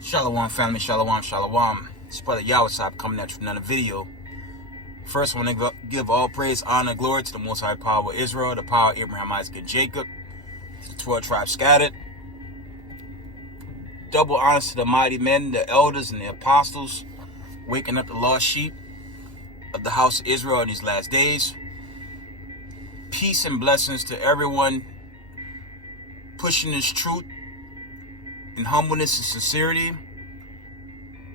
Shalom family, shalom, shalom. It's brother Yawasab coming at you with another video. First, I want to give all praise, honor, glory to the Most High power of Israel, the power of Abraham, Isaac, and Jacob, to the 12 tribes scattered. Double honors to the mighty men, the elders, and the apostles, waking up the lost sheep of the house of Israel in these last days. Peace and blessings to everyone pushing this truth in humbleness and sincerity.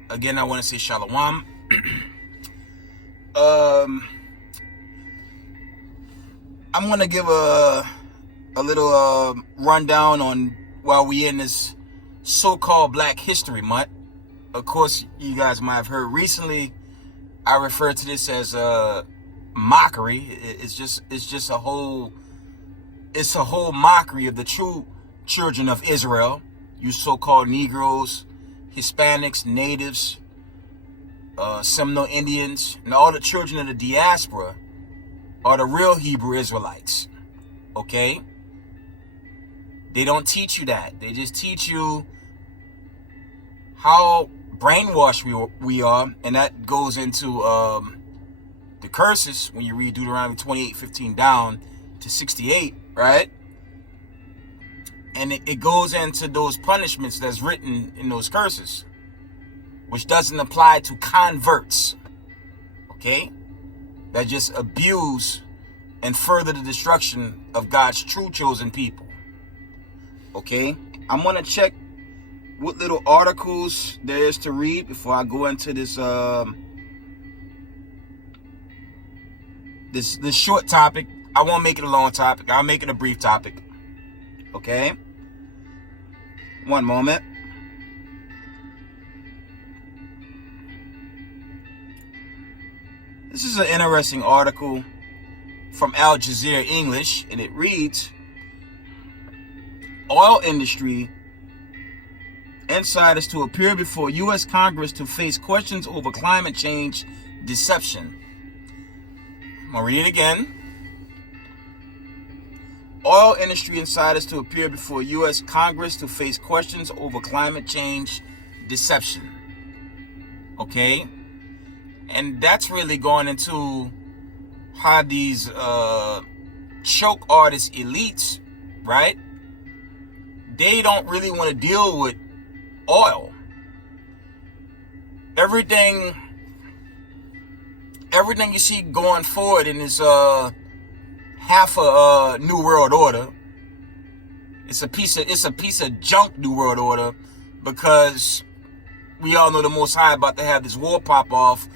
Again, I want to say shalom. I'm going to give a little rundown on while we in this so-called Black History Month. Of course, you guys might have heard recently, I refer to this as mockery. It's just a whole mockery of the true children of Israel. You so-called Negroes, Hispanics, Natives, Seminole Indians, and all the children of the diaspora are the real Hebrew Israelites. Okay? They don't teach you that. They just teach you how brainwashed we are, and that goes into the curses when you read Deuteronomy 28:15 down to 68, right? And it goes into those punishments that's written in those curses, which doesn't apply to converts, okay? That just abuse and further the destruction of God's true chosen people, okay? I'm going to check what little articles there is to read before I go into this this short topic. I won't make it a long topic. I'll make it a brief topic. Okay? One moment. This is an interesting article from Al Jazeera English, and it reads, Oil industry insiders to appear before U.S. Congress to face questions over climate change deception. I'm going to read it again. Oil industry insiders to appear before U.S. Congress to face questions over climate change deception. Okay? And that's really going into how these choke artist elites, right? They don't really want to deal with oil. Everything you see going forward in this half a new world order. It's a piece of junk new world order, because we all know the Most High about to have this war pop off,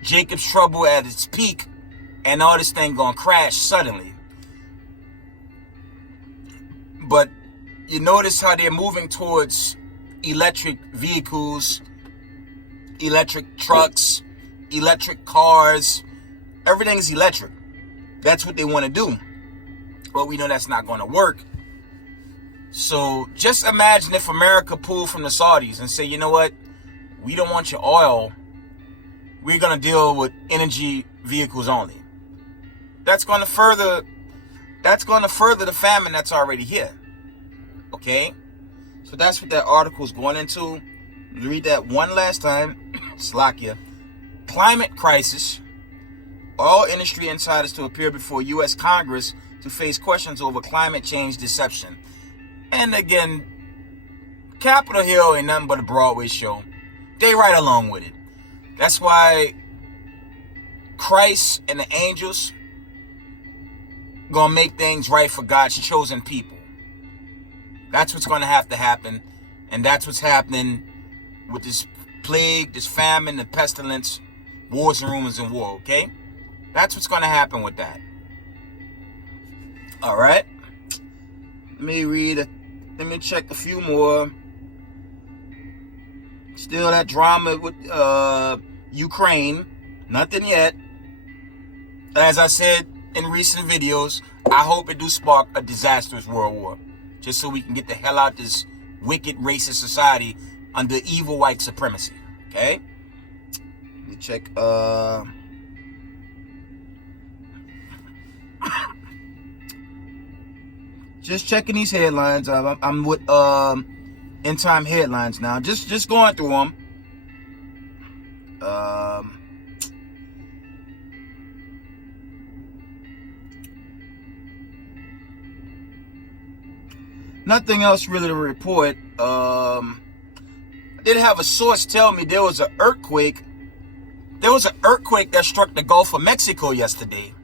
Jacob's trouble at its peak, and all this thing gonna crash suddenly. But you notice how they're moving towards electric vehicles, electric trucks, electric cars. Everything's electric. That's what they want to do. But we know that's not going to work. So just imagine if America pulled from the Saudis and say, you know what? We don't want your oil. We're going to deal with energy vehicles only. That's going to further the famine that's already here. Okay? So that's what that article is going into. Read that one last time. Slakia. Climate crisis. Oil industry insiders to appear before U.S. Congress to face questions over climate change deception. And again, Capitol Hill ain't nothing but a Broadway show. They right along with it. That's why Christ and the angels gonna make things right for God's chosen people. That's what's gonna have to happen. And that's what's happening with this plague, this famine, the pestilence, wars and rumors and war, okay? That's what's going to happen with that. All right. Let me check a few more. Still that drama with Ukraine. Nothing yet. As I said in recent videos, I hope it do spark a disastrous world war. Just so we can get the hell out of this wicked racist society under evil white supremacy. Okay? Let me check. Just checking these headlines. I'm with end time headlines now. Just going through them. Nothing else really to report. I did have a source tell me there was an earthquake. There was an earthquake that struck the Gulf of Mexico yesterday.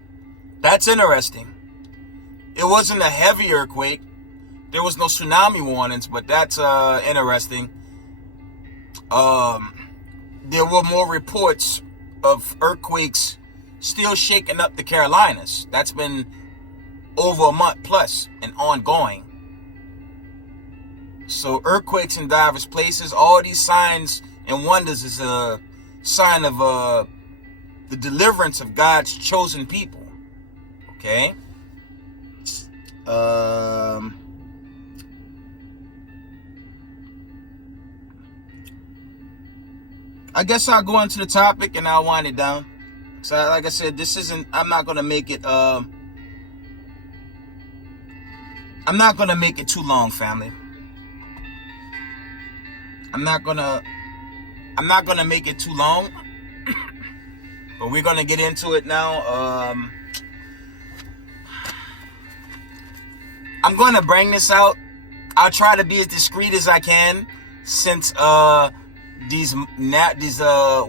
That's interesting. It wasn't a heavy earthquake. There was no tsunami warnings, but that's interesting. There were more reports of earthquakes still shaking up the Carolinas. That's been over a month plus and ongoing. So earthquakes in diverse places, all these signs and wonders is a sign of the deliverance of God's chosen people. Okay? I guess I'll go into the topic and I'll wind it down. So like I said, I'm not gonna make it too long, family. I'm not gonna make it too long, but we're gonna get into it now. I'm gonna bring this out. I'll try to be as discreet as I can, since these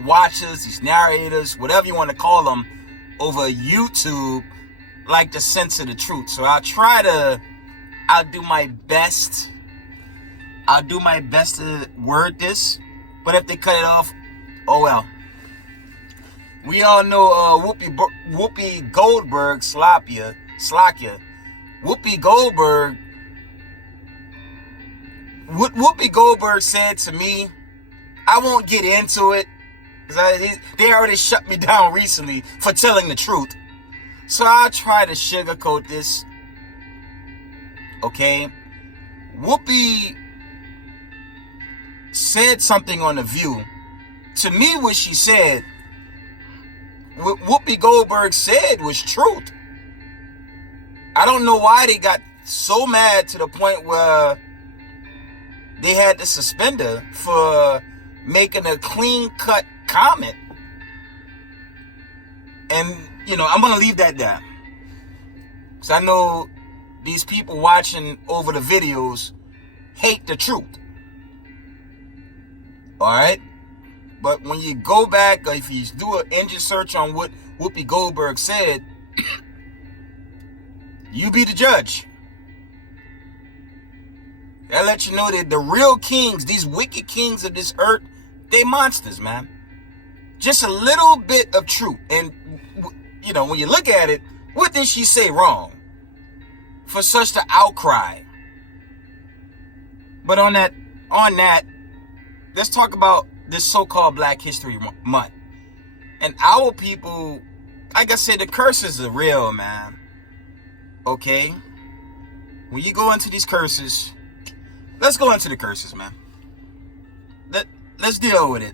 watchers, these narrators, whatever you want to call them, over YouTube, like to censor the truth. So I'll do my best. I'll do my best to word this, but if they cut it off, oh well. We all know Whoopi Goldberg, Slapia. Whoopi Goldberg. What Whoopi Goldberg said to me, I won't get into it, because they already shut me down recently for telling the truth. So I'll try to sugarcoat this. Okay? Whoopi said something on The View. To me, what she said, what Whoopi Goldberg said was truth. I don't know why they got so mad to the point where they had to suspend her for making a clean-cut comment. And, I'm going to leave that there. Because I know these people watching over the videos hate the truth. Alright? But when you go back, or if you do an engine search on what Whoopi Goldberg said, you be the judge. That lets you know that the real kings, these wicked kings of this earth, they monsters, man. Just a little bit of truth. And, when you look at it, what did she say wrong for such the outcry? But on that, let's talk about this so-called Black History Month. And our people, like I said, the curses are real, man. Okay? When you go into these curses, let's go into the curses, man. Let's deal with it.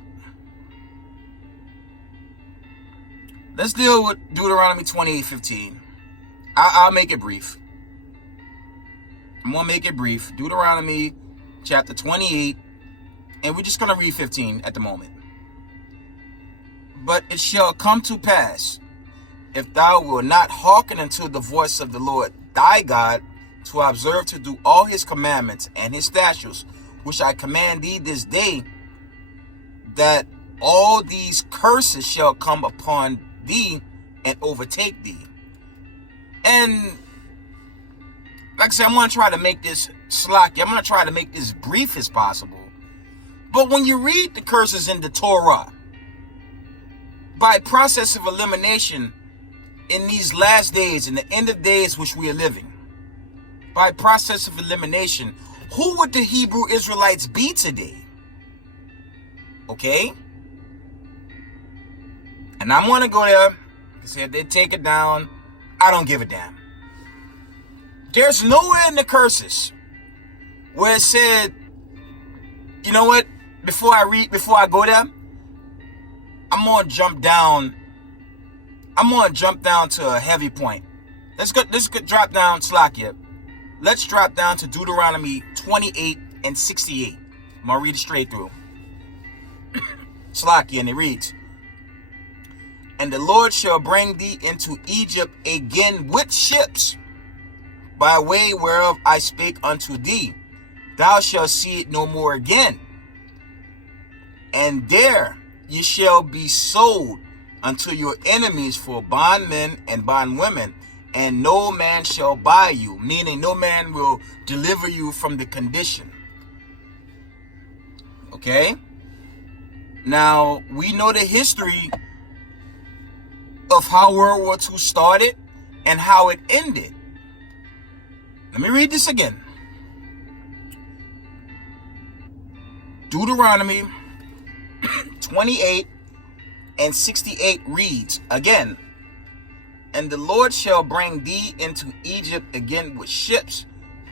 Let's deal with Deuteronomy 28:15. I'll make it brief. I'm going to make it brief. Deuteronomy chapter 28, and we're just going to read 15 at the moment. But it shall come to pass, if thou wilt not hearken unto the voice of the Lord thy God, to observe to do all his commandments and his statutes, which I command thee this day, that all these curses shall come upon thee and overtake thee. And like I said, I'm going to try to make this slack. I'm going to try to make this brief as possible. But when you read the curses in the Torah, by process of elimination in these last days, in the end of days which we are living, by process of elimination, who would the Hebrew Israelites be today? Okay? And I'm going to go there. They said they take it down. I don't give a damn. There's nowhere in the curses where it said, you know what? Before I go there, I'm going to jump down to a heavy point. Let's drop down, Slakia. Let's drop down to Deuteronomy 28 and 68. I'm going to read it straight through. Slacky, and it reads, and the Lord shall bring thee into Egypt again with ships, by way whereof I spake unto thee. Thou shalt see it no more again. And there ye shall be sold unto your enemies for bondmen and bondwomen, and no man shall buy you, meaning no man will deliver you from the condition. Okay? Now, we know the history of how World War II started and how it ended. Let me read this again. Deuteronomy 28 and 68 reads again, and the Lord shall bring thee into Egypt again with ships,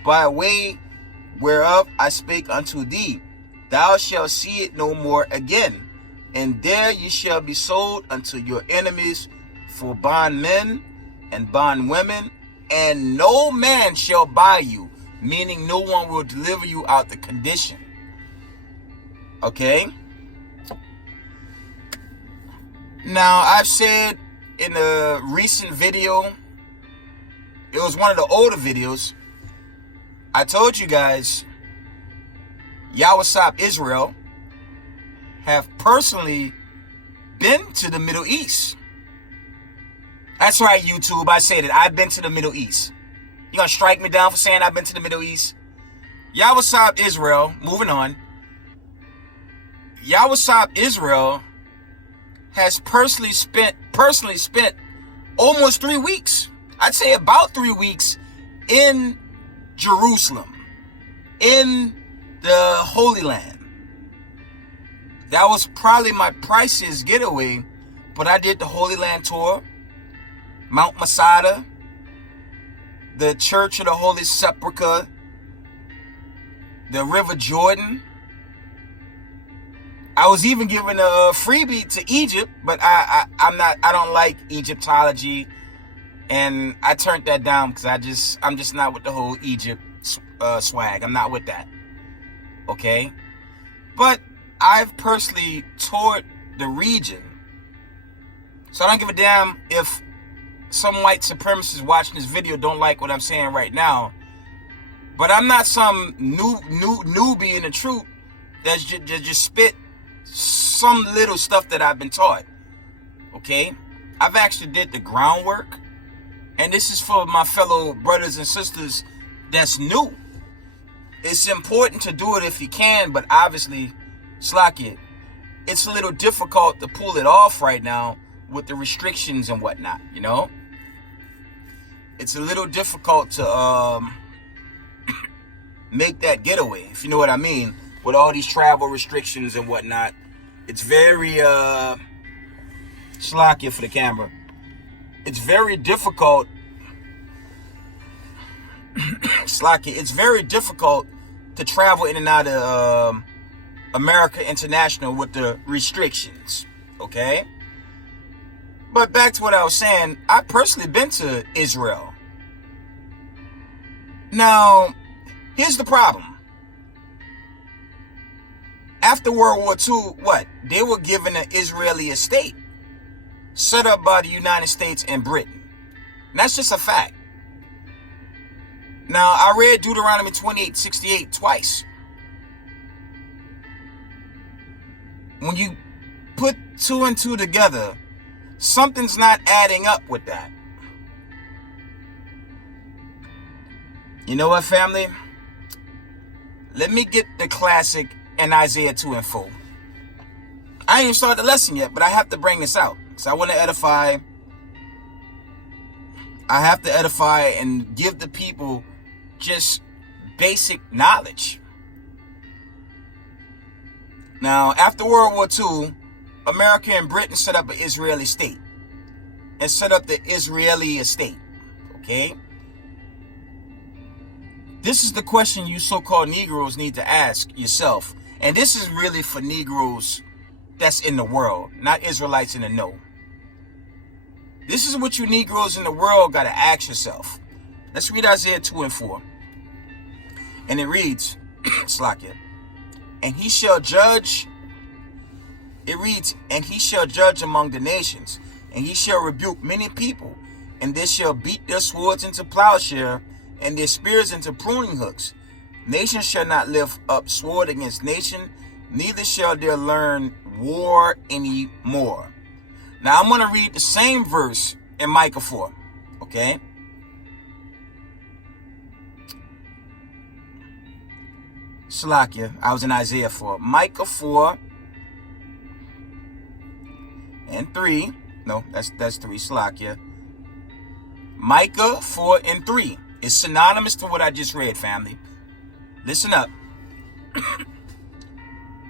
by way whereof I spake unto thee. Thou shalt see it no more again. And there ye shall be sold unto your enemies for bondmen and bondwomen, and no man shall buy you, meaning no one will deliver you out the condition. Okay? Now, I've said in a recent video, it was one of the older videos, I told you guys, Yawasop Israel have personally been to the Middle East. That's right, YouTube, I said it. I've been to the Middle East. You gonna strike me down for saying I've been to the Middle East? Yawasop Israel, moving on. Yawasop Israel has personally spent almost 3 weeks. I'd say about 3 weeks in Jerusalem, in the Holy Land. That was probably my priciest getaway, but I did the Holy Land tour, Mount Masada, the Church of the Holy Sepulchre, the River Jordan. I was even given a freebie to Egypt, but I don't like Egyptology, and I turned that down because I'm just not with the whole Egypt swag. I'm not with that. Okay? But I've personally toured the region, so I don't give a damn if some white supremacists watching this video don't like what I'm saying right now. But I'm not some newbie in the truth that's just spit some little stuff that I've been taught. Okay? I've actually did the groundwork, and this is for my fellow brothers and sisters that's new. It's important to do it if you can, but obviously, slack it. It's a little difficult to pull it off right now with the restrictions and whatnot, you know? It's a little difficult to make that getaway, if you know what I mean, with all these travel restrictions and whatnot. It's very slack it for the camera. It's very difficult. Slack it. It's very difficult to travel in and out of America International with the restrictions. Okay? But back to what I was saying, I've personally been to Israel. Now, here's the problem. After World War II, what? They were given an Israeli estate set up by the United States and Britain. And that's just a fact. Now, I read Deuteronomy 28:68 twice. When you put two and two together, something's not adding up with that. You know what, family? Let me get the classic and Isaiah 2 and 4. I ain't even started the lesson yet, but I have to bring this out. So I want to edify. I have to edify and give the people just basic knowledge. Now, after World War II, America and Britain set up an Israeli state and set up the Israeli estate. Okay? This is the question you so-called Negroes need to ask yourself. And this is really for Negroes that's in the world, not Israelites in the know. This is what you Negroes in the world got to ask yourself. Let's read Isaiah 2 and 4. And it reads, Slakia, And he shall judge, it reads, and he shall judge among the nations, and he shall rebuke many people, and they shall beat their swords into plowshare, and their spears into pruning hooks. Nation shall not lift up sword against nation, neither shall they learn war any more. Now I'm going to read the same verse in Micah 4, okay? Salakia, I was in Isaiah 4. Micah 4 and 3. No, that's 3. Salakia. Micah 4 and 3 is synonymous to what I just read, family. Listen up.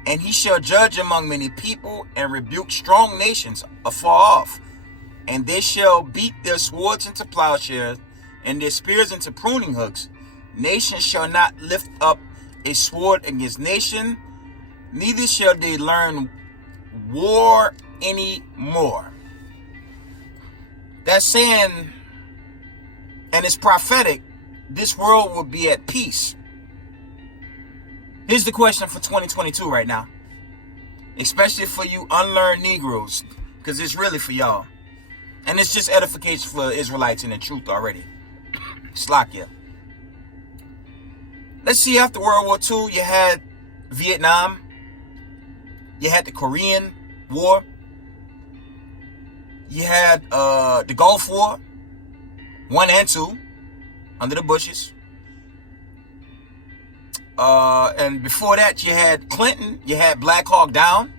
And he shall judge among many people and rebuke strong nations afar off. And they shall beat their swords into plowshares and their spears into pruning hooks. Nation shall not lift up a sword against nation, neither shall they learn war any more. That's saying, and it's prophetic, this world will be at peace. Here's the question for 2022 right now, especially for you unlearned Negroes, because it's really for y'all. And it's just edification for Israelites in the truth already. Slakia. Let's see, after World War II, you had Vietnam. You had the Korean War. You had the Gulf War, 1 and 2, under the Bushes. And before that, you had Clinton. You had Black Hawk Down.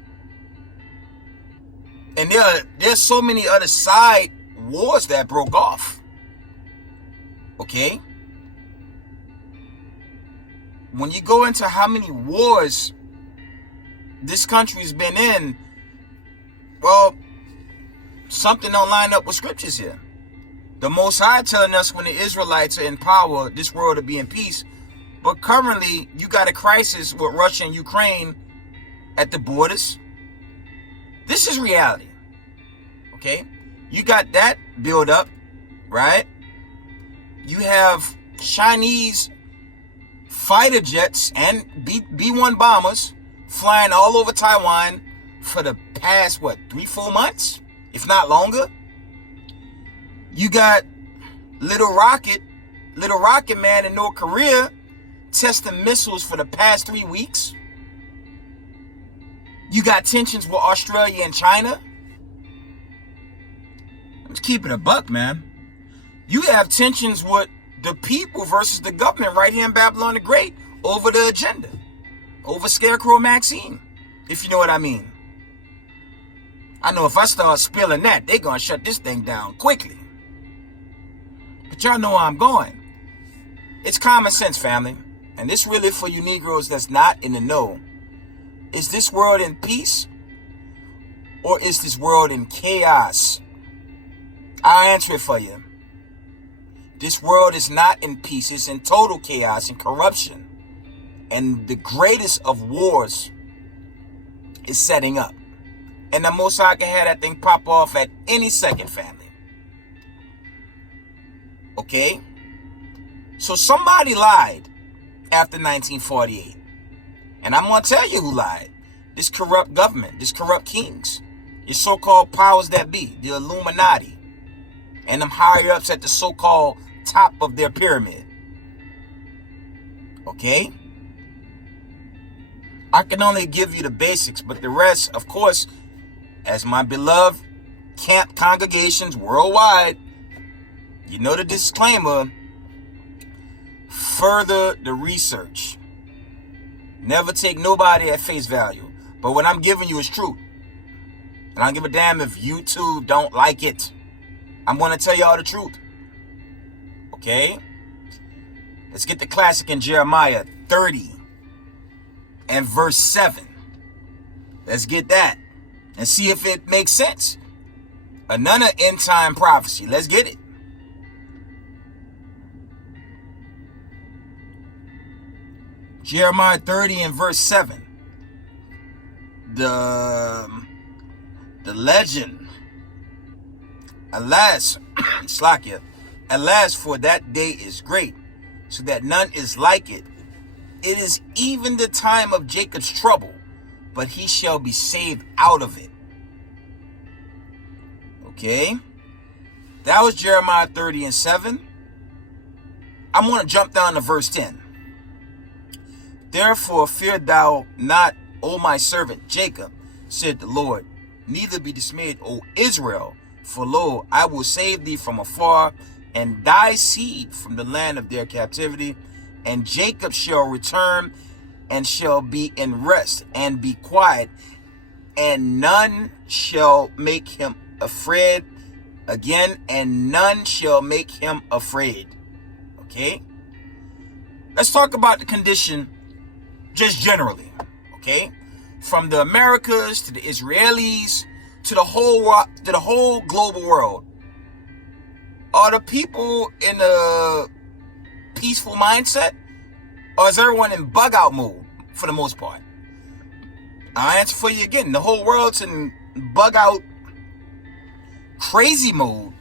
And there's so many other side wars that broke off. Okay? When you go into how many wars this country's been in, well, something don't line up with scriptures here. The Most High telling us when the Israelites are in power, this world will be in peace. But currently, you got a crisis with Russia and Ukraine at the borders. This is reality. Okay? You got that build up, right? You have Chinese fighter jets and B.H.M bombers flying all over Taiwan for the past, 3-4 months? If not longer. You got Little Rocket Man in North Korea testing missiles for the past 3 weeks. You got tensions with Australia and China. Let's keep it a buck, man. You have tensions with the people versus the government right here in Babylon the Great over the agenda. Over Scarecrow Maxine, if you know what I mean. I know if I start spilling that, they're going to shut this thing down quickly. But y'all know where I'm going. It's common sense, family. And this really for you Negroes that's not in the know. Is this world in peace? Or is this world in chaos? I'll answer it for you. This world is not in peace. It's in total chaos and corruption. And the greatest of wars is setting up. And the Most High can have that thing pop off at any second, family. Okay? So somebody lied after 1948. And I'm going to tell you who lied. This corrupt government, this corrupt kings, your so-called powers that be, the Illuminati, and them higher-ups at the so-called top of their pyramid. Okay? I can only give you the basics, but the rest, of course, as my beloved camp congregations worldwide, you know the disclaimer, further the research. Never take nobody at face value. But what I'm giving you is truth. And I don't give a damn if YouTube don't like it. I'm going to tell y'all the truth. Okay? Let's get the classic in Jeremiah 30 and verse 7. Let's get that. And see if it makes sense. Another end time prophecy. Let's get it. Jeremiah 30 and verse 7. The legend. Alas, Slakia, alas, for that day is great, so that none is like it, It is even the time of Jacob's trouble, but he shall be saved out of it. Okay? That was Jeremiah 30:7. I'm going to jump down to verse 10. Therefore fear thou not, O my servant Jacob, said the Lord, neither be dismayed, O Israel, for lo, I will save thee from afar, and thy seed from the land of their captivity. And Jacob shall return, and shall be in rest, and be quiet, and none shall make him afraid again, and none shall make him afraid. Okay? Let's talk about the condition just generally. Okay? From the Americas to the Israelis to the whole global world. Are the people in a peaceful mindset, or is everyone in bug out mode for the most part? I'll answer for you again. The whole world's in bug out crazy mode.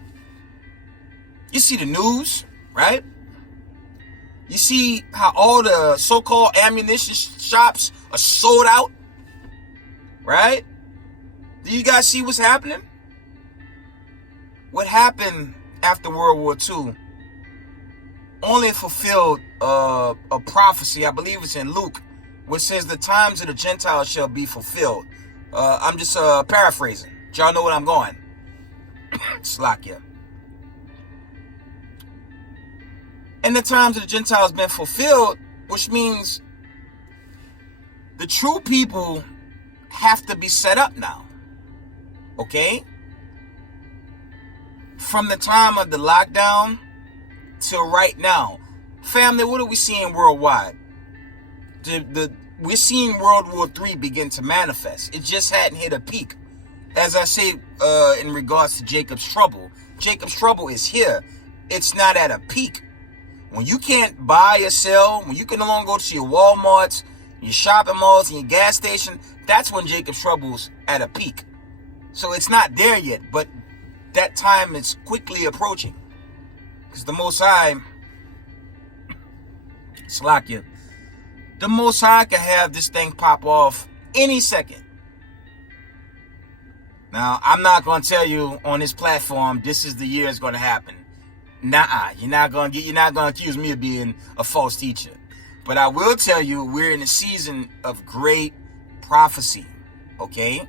You see the news, right? You see how all the so-called ammunition shops are sold out, right? Do you guys see what's happening? What happened after World War II only fulfilled a prophecy, I believe it's in Luke, which says the times of the Gentiles shall be fulfilled. I'm just paraphrasing. Y'all know where I'm going. Slakia. And the times of the Gentiles been fulfilled, which means the true people have to be set up now. Okay? From the time of the lockdown till right now, family, what are we seeing worldwide? We're seeing World War III begin to manifest. It just hadn't hit a peak. As I say in regards to Jacob's trouble is here. It's not at a peak. When you can't buy or sell, when you can no longer go to your Walmarts, your shopping malls, and your gas station, that's when Jacob's trouble's at a peak. So it's not there yet, but that time is quickly approaching. Because the Most High, Slakia, the Most High can have this thing pop off any second. Now, I'm not going to tell you on this platform, this is the year it's going to happen. Nah, you're not going to accuse me of being a false teacher. But I will tell you, we're in a season of great prophecy, okay?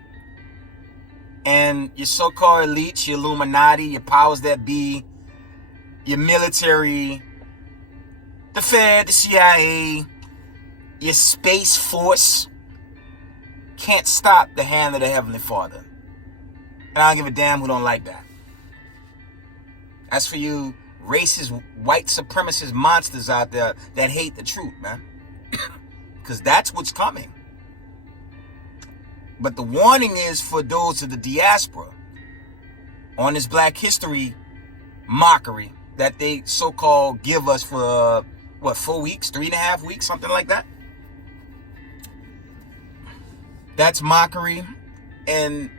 And your so-called elites, your Illuminati, your powers that be, your military, the Fed, the CIA, your Space Force, can't stop the hand of the Heavenly Father. And I don't give a damn who don't like that. As for you racist, white supremacist monsters out there that hate the truth, man. Because that's what's coming. But the warning is for those of the diaspora on this Black History mockery that they so-called give us for, 4 weeks, 3.5 weeks, something like that. That's mockery. And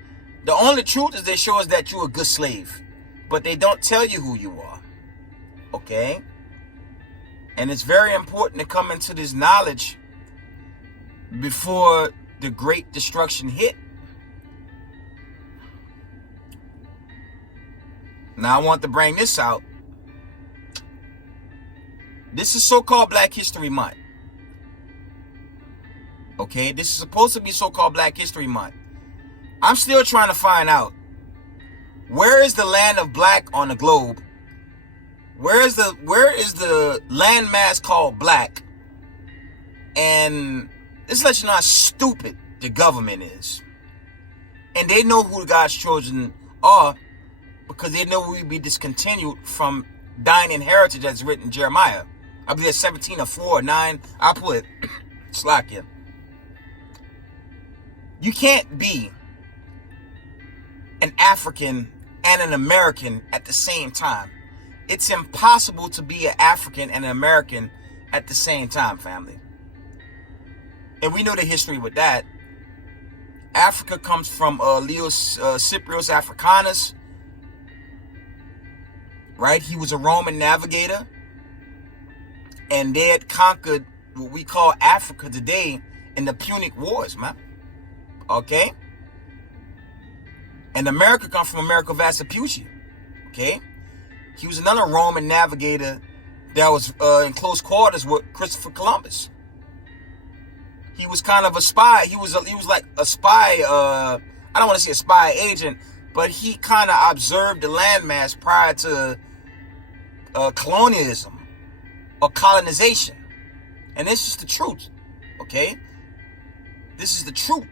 the only truth is they show us that you're a good slave. But they don't tell you who you are. Okay? And it's very important to come into this knowledge before the great destruction hit. Now I want to bring this out. This is so-called Black History Month. Okay? This is supposed to be so-called Black History Month. I'm still trying to find out, where is the land of black on the globe? Where is the landmass called black? And this lets you know how stupid the government is. And they know who God's children are because they know we be discontinued from thine inheritance as written in Jeremiah. I believe it's 17 or 4 or 9. I'll put it. Slakia. You can't be an African and an American at the same time. It's impossible to be an African and an American at the same time, family. And we know the history with that. Africa comes from Cyprius Africanus. Right? He was a Roman navigator. And they had conquered what we call Africa today in the Punic Wars, man. Okay? And America comes from Amerigo Vespucci. Okay? He was another Roman navigator that was in close quarters with Christopher Columbus. He was kind of a spy. He was like a spy. I don't want to say a spy agent, but he kind of observed the landmass prior to colonialism or colonization. And this is the truth. Okay? This is the truth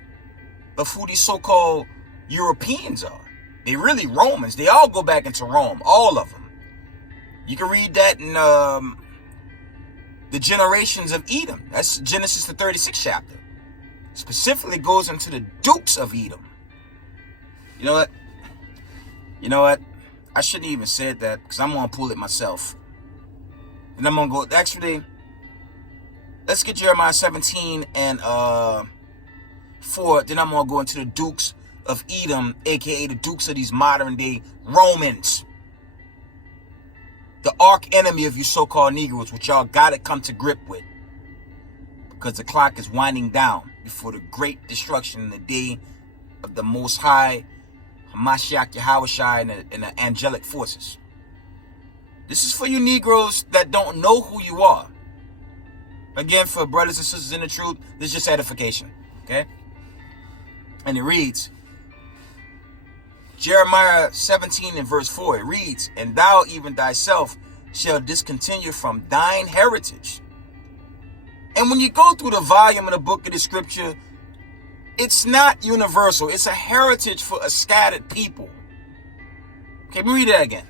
of who these so-called Europeans are. They really Romans. They all go back into Rome. All of them. You can read that in the generations of Edom. That's Genesis the 36th chapter. Specifically goes into the dukes of Edom. You know what? You know what? I shouldn't even said that because I'm going to pull it myself. And I'm going to go, actually, let's get Jeremiah 17 and 4. Then I'm going to go into the dukes of Edom, aka the dukes of these modern day Romans. The arch enemy of you so-called Negroes, which y'all got to come to grip with. Because the clock is winding down before the great destruction in the day of the Most High, Hamashiach Yahushai, and the angelic forces. This is for you Negroes that don't know who you are. Again, for brothers and sisters in the truth, this is just edification. Okay? And it reads, Jeremiah 17 and verse 4, it reads, and thou even thyself shall discontinue from thine heritage. And when you go through the volume of the book of the scripture, it's not universal. It's a heritage for a scattered people. Okay, let me read that again.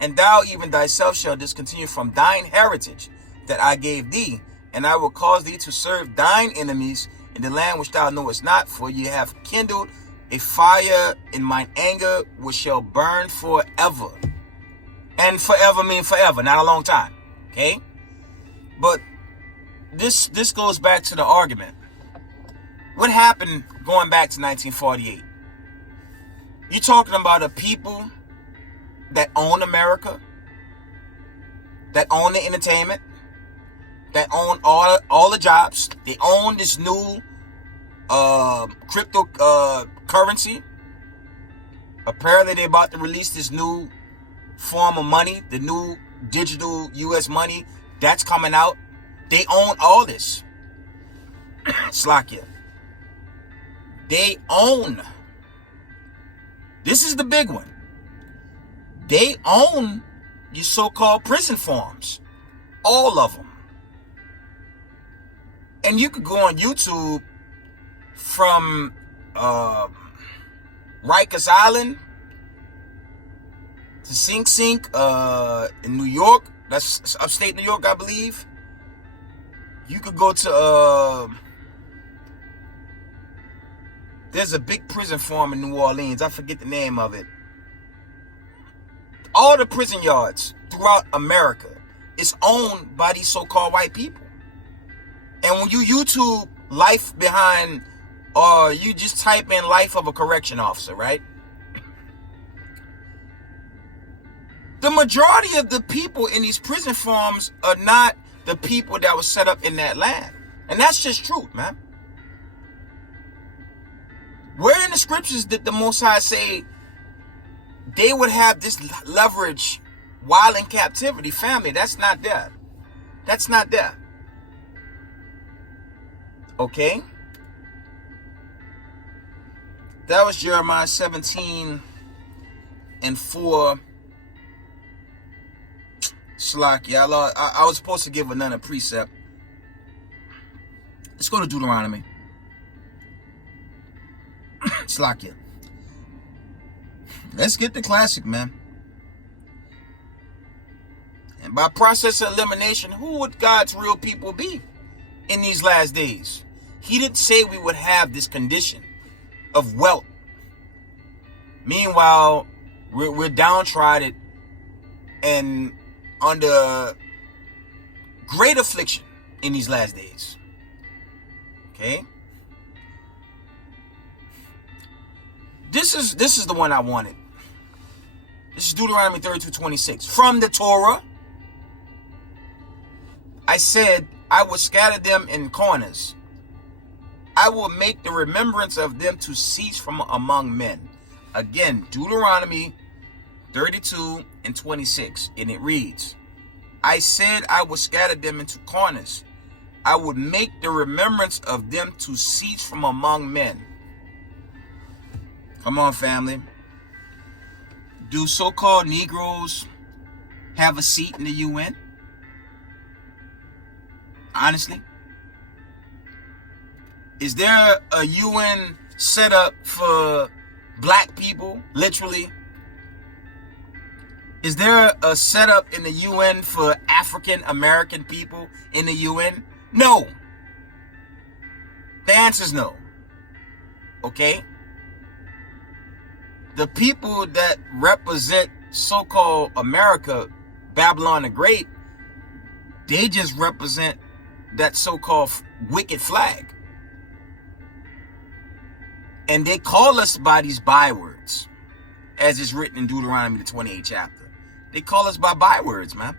And thou even thyself shall discontinue from thine heritage that I gave thee, and I will cause thee to serve thine enemies in the land which thou knowest not, for ye have kindled a fire in mine anger which shall burn forever. And forever mean forever, not a long time. Okay? But this goes back to the argument. What happened going back to 1948? You're talking about a people that own America, that own the entertainment, that own all the jobs. They own this new crypto currency. Apparently they're about to release this new form of money, the new digital US money that's coming out. They own all this. Slakia. They own. This is the big one. They own your so-called prison farms. All of them. And you could go on YouTube from Rikers Island to Sing Sing in New York. That's upstate New York, I believe. You could go to there's a big prison farm in New Orleans. I forget the name of it. All the prison yards throughout America is owned by these so-called white people. And when you YouTube life behind, or you just type in life of a correction officer, right? The majority of the people in these prison farms are not the people that was set up in that land. And that's just truth, man. Where in the scriptures did the Most High say they would have this leverage while in captivity? Family, that's not there. That's not there. Okay? That was Jeremiah 17 and 4. Slakia. I was supposed to give another precept. Let's go to Deuteronomy. Slakia. Let's get the classic, man. And by process of elimination, who would God's real people be in these last days? He didn't say we would have this condition of wealth. Meanwhile, we're downtrodden and under great affliction in these last days. Okay? This is the one I wanted. This is Deuteronomy 32:26. From the Torah, I said, I will scatter them in corners. I will make the remembrance of them to cease from among men. Again, Deuteronomy 32 and 26. And it reads, I said I will scatter them into corners. I would make the remembrance of them to cease from among men. Come on, family. Do so-called Negroes have a seat in the UN? Honestly? Is there a UN set up for black people, literally? Is there a setup in the UN for African American people in the UN? No. The answer is no. Okay? The people that represent so-called America, Babylon the Great, they just represent that so-called wicked flag. And they call us by these bywords, as is written in Deuteronomy, the 28th chapter. They call us by bywords, man.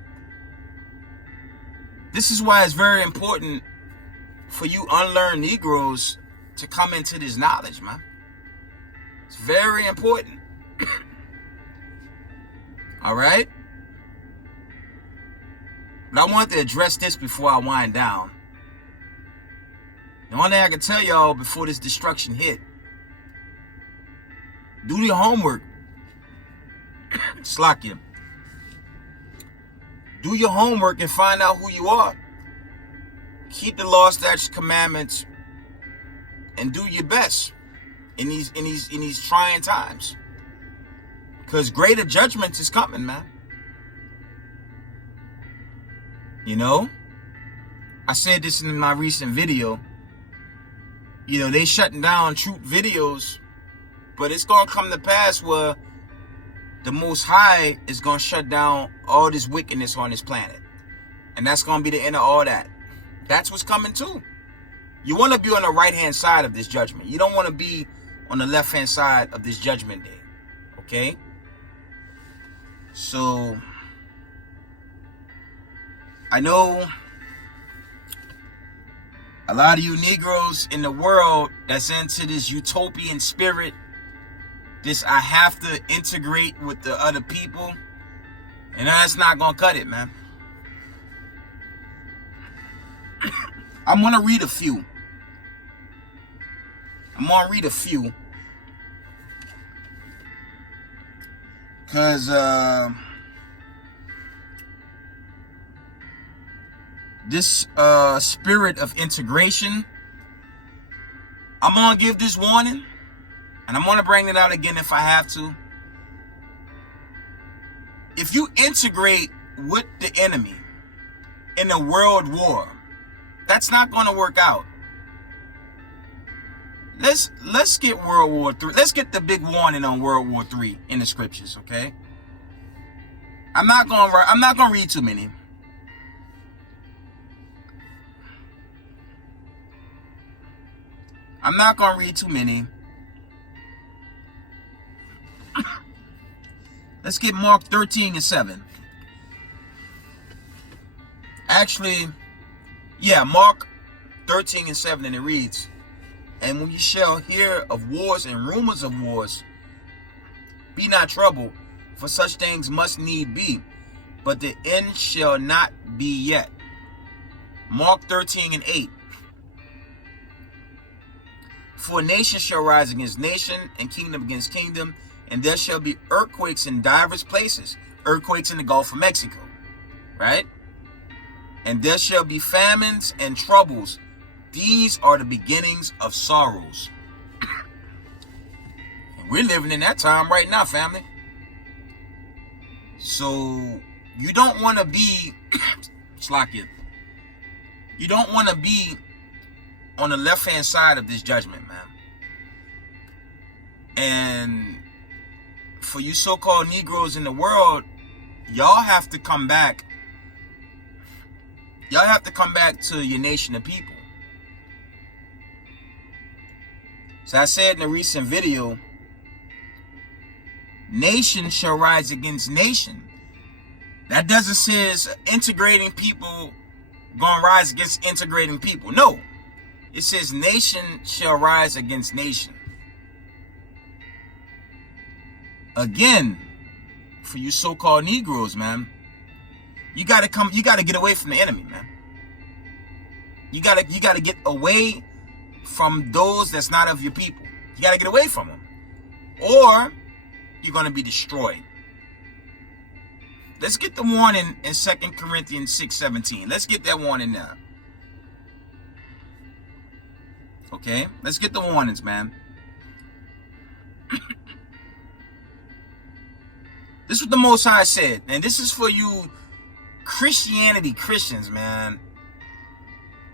This is why it's very important for you unlearned Negroes to come into this knowledge, man. It's very important. All right? But I want to address this before I wind down. The only thing I can tell y'all before this destruction hit, do your homework. Slakia. Do your homework and find out who you are. Keep the law, statutes, commandments, and do your best in these trying times. Because greater judgment is coming, man. You know? I said this in my recent video. You know, they shutting down truth videos, but it's going to come to pass where the Most High is going to shut down all this wickedness on this planet. And that's going to be the end of all that. That's what's coming too. You want to be on the right-hand side of this judgment. You don't want to be on the left-hand side of this judgment day. Okay? So, I know a lot of you Negroes in the world that's into this utopian spirit, this I have to integrate with the other people, and that's not gonna cut it, man. I'm gonna read a few. Because this spirit of integration, I'm gonna give this warning, and I'm gonna bring it out again if I have to. If you integrate with the enemy in a world war, that's not gonna work out. Let's get World War III. Let's get the big warning on World War III in the scriptures, okay? I'm not gonna read too many. I'm not gonna read too many. Let's get Mark 13 and 7. Actually, yeah, Mark 13 and 7, and it reads, and when you shall hear of wars and rumors of wars, be not troubled, for such things must need be, but the end shall not be yet. Mark 13 and 8. For nation shall rise against nation, and kingdom against kingdom, and there shall be earthquakes in divers places. Earthquakes in the Gulf of Mexico, right? And there shall be famines and troubles. These are the beginnings of sorrows. And we're living in that time right now, family. So you don't want to be Slakia. You don't want to be on the left-hand side of this judgment, man. And for you so-called Negroes in the world, y'all have to come back. Y'all have to come back to your nation of people. So I said in a recent video, nation shall rise against nation. That doesn't say it's integrating people gonna rise against integrating people. No. It says nation shall rise against nation. Again, for you so-called Negroes, man, you gotta get away from the enemy, man. You gotta get away from those that's not of your people. You gotta get away from them, or you're gonna be destroyed. Let's get the warning in 2 Corinthians 6:17. Let's get that warning now. Okay, let's get the warnings, man. This is what the Most High said, and this is for you Christians, man.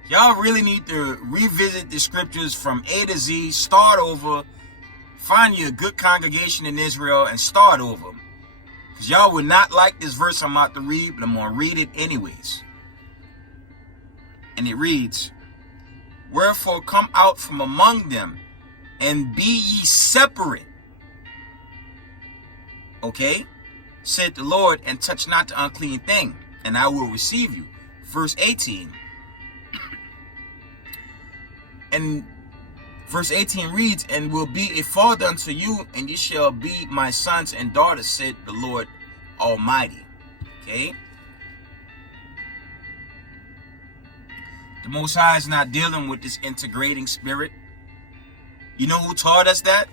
Y'all really need to revisit the scriptures from A to Z, start over, find you a good congregation in Israel, and start over. Because y'all would not like this verse I'm about to read, but I'm going to read it anyways. And it reads, "Wherefore come out from among them, and be ye separate. Okay? Said the Lord, and touch not the unclean thing, and I will receive you." Verse 18. And verse 18 reads, "And will be a father unto you, and ye shall be my sons and daughters, said the Lord Almighty." Okay? The Most High is not dealing with this integrating spirit. You know who taught us that?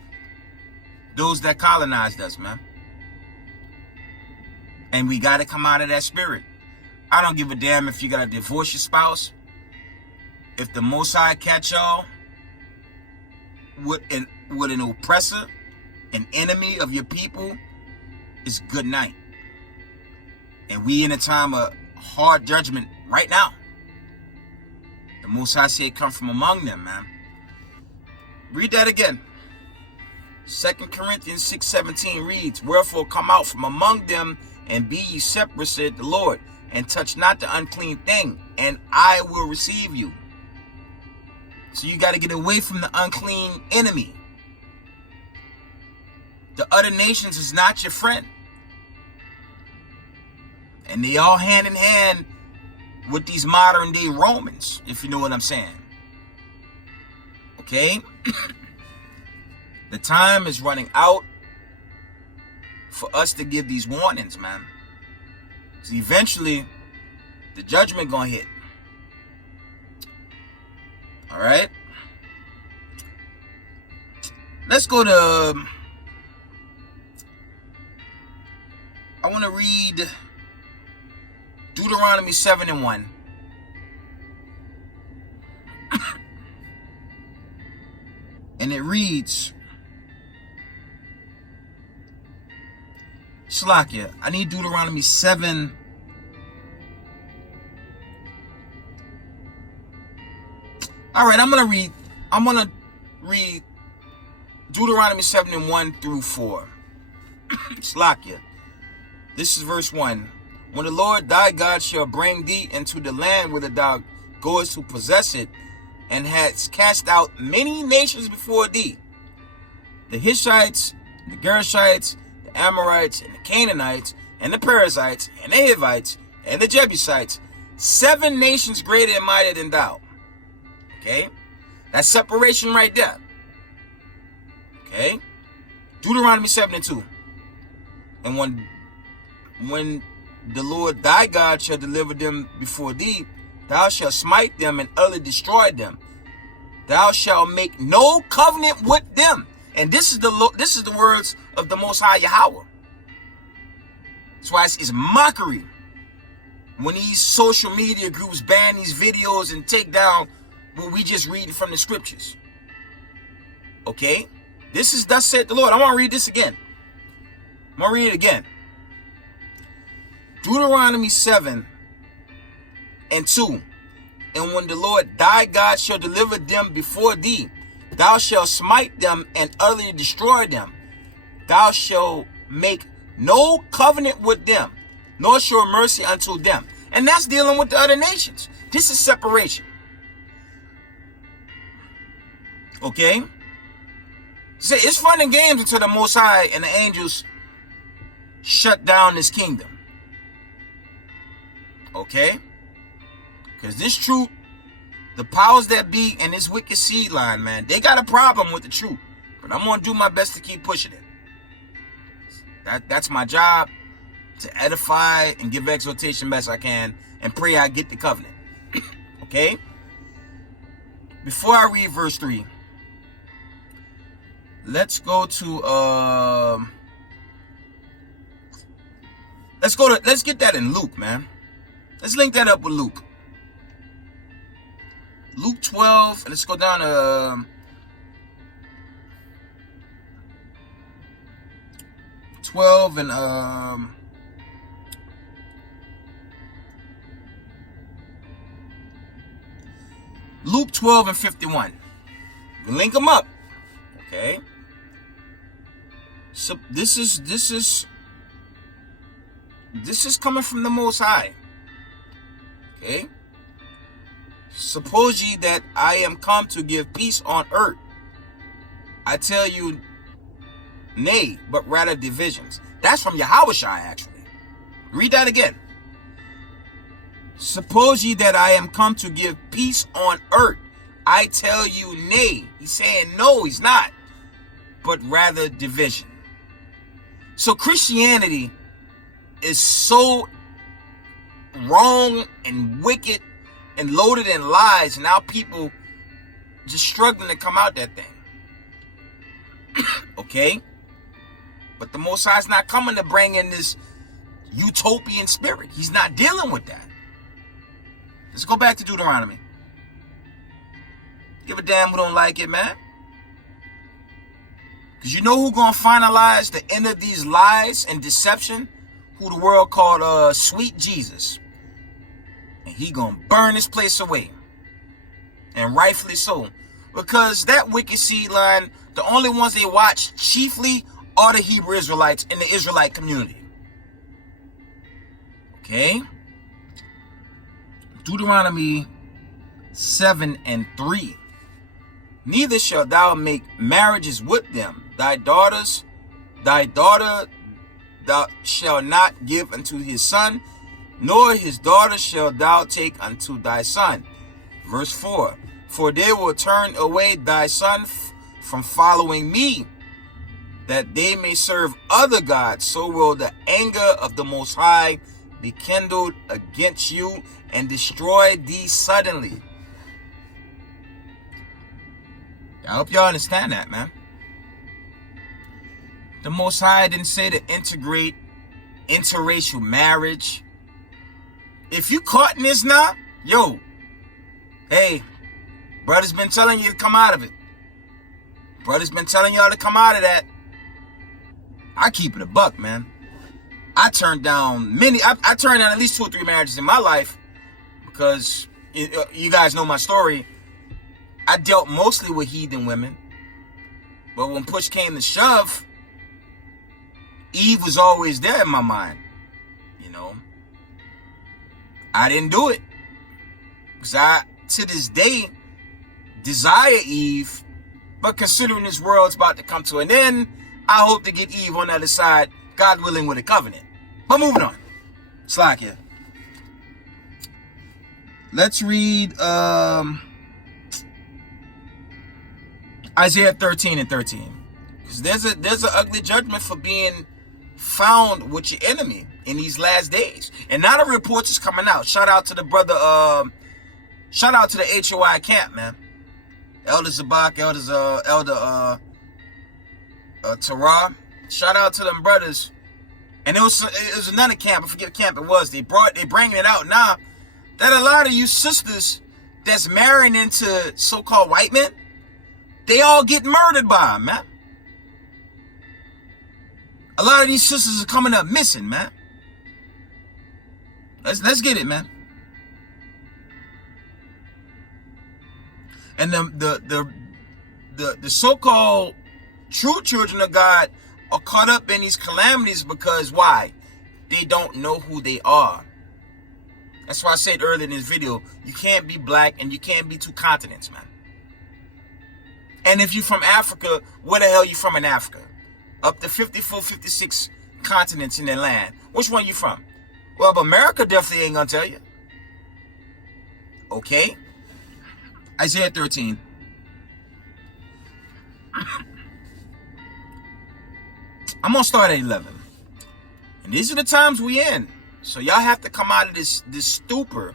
Those that colonized us, man. And we got to come out of that spirit. I don't give a damn if you got to divorce your spouse. If the Most High catch y'all with an oppressor, an enemy of your people, it's good night. And we in a time of hard judgment right now. The Most High said, come from among them, man. Read that again. 2 Corinthians 6:17 reads, "Wherefore come out from among them, and be ye separate, said the Lord, and touch not the unclean thing, and I will receive you." So you got to get away from the unclean enemy. The other nations is not your friend. And they all hand in hand with these modern day Romans, if you know what I'm saying. Okay? The time is running out for us to give these warnings, man. So eventually, the judgment gonna hit. All right? Let's go to... I want to read Deuteronomy 7:1. And it reads... Slakia, I need Deuteronomy 7. All right, I'm gonna read Deuteronomy 7:1 through 4. Slakia. This is verse 1. "When the Lord thy God shall bring thee into the land whither thou goest to possess it, and hast cast out many nations before thee, the Hittites, the Gershites, the Amorites, and the Canaanites, and the Perizzites, and the Hivites, and the Jebusites, 7 nations greater and mightier than thou." Okay? That's separation right there. Okay? Deuteronomy 7:2. "And when the Lord thy God shall deliver them before thee, thou shalt smite them and utterly destroy them. Thou shalt make no covenant with them." And this is the words of the Most High Yahweh. That's why it's mockery when these social media groups ban these videos and take down what we just reading from the scriptures. Okay? This is thus said the Lord. I want to read this again. I'm going to read it again. Deuteronomy 7:2. "And when the Lord thy God shall deliver them before thee, thou shalt smite them and utterly destroy them. Thou shalt make no covenant with them, nor show mercy unto them." And that's dealing with the other nations. This is separation. Okay? See, it's fun and games until the Most High and the angels shut down this kingdom. Okay? Because this truth, the powers that be and this wicked seed line, man, they got a problem with the truth. But I'm going to do my best to keep pushing it. That's my job, to edify and give exhortation best I can and pray I get the covenant. Okay? Before I read verse 3, let's go to let's get that in Luke, man. Let's link that up with Luke. Luke 12, and let's go down to 12 and Luke 12 and 51. We link them up. Okay. So this is coming from the Most High. Okay. Suppose ye that I am come to give peace on earth. I tell you, nay, but rather divisions. That's from Yahushua, actually. Read that again. Suppose ye that I am come to give peace on earth. I tell you, nay. He's saying no, he's not. But rather division. So Christianity is so wrong and wicked and loaded in lies. Now people just struggling to come out that thing. Okay? But the Most High is not coming to bring in this utopian spirit. He's not dealing with that. Let's go back to Deuteronomy. Give a damn who don't like it, man. Because you know who gonna finalize the end of these lies and deception? Who the world called Sweet Jesus. And he gonna burn this place away. And rightfully so. Because that wicked seed line, the only ones they watch chiefly are the Hebrew Israelites in the Israelite community. Okay? Deuteronomy 7 and 3. Neither shalt thou make marriages with them. Thy daughter thou shalt not give unto his son, nor his daughter shalt thou take unto thy son. Verse 4. For they will turn away thy son from following me, that they may serve other gods. So will the anger of the Most High be kindled against you and destroy thee suddenly. I hope y'all understand that, man. The Most High didn't say to integrate interracial marriage. If you caught in this now, yo, hey, brother's been telling you to come out of it. Brother's been telling y'all to come out of that. I keep it a buck, man. I turned down I turned down at least 2 or 3 marriages in my life because you guys know my story. I dealt mostly with heathen women. But when push came to shove, Eve was always there in my mind. You know, I didn't do it. Because I, to this day, desire Eve. But considering this world's about to come to an end, I hope to get Eve on the other side, God willing, with a covenant. But moving on. Slack here. Let's read Isaiah 13 and 13. Because there's an ugly judgment for being found with your enemy in these last days. And now the reports is coming out. Shout out to the brother, shout out to the HOI camp, man. Elder Zabak, Elder Terah. Shout out to them brothers. And it was another camp. I forget what camp it was. They bringing it out now that a lot of you sisters that's marrying into so-called white men, they all get murdered by them, man. A lot of these sisters are coming up missing, man. Let's get it, man. And the so-called true children of God are caught up in these calamities because why? They don't know who they are. That's why I said earlier in this video, you can't be black and you can't be 2 continents, man. And if you're from Africa, where the hell you from in Africa? Up to 54, 56 continents in their land. Which one you from? Well, but America definitely ain't gonna tell you. Okay? Isaiah 13. I'm going to start at 11. And these are the times we in. So y'all have to come out of this stupor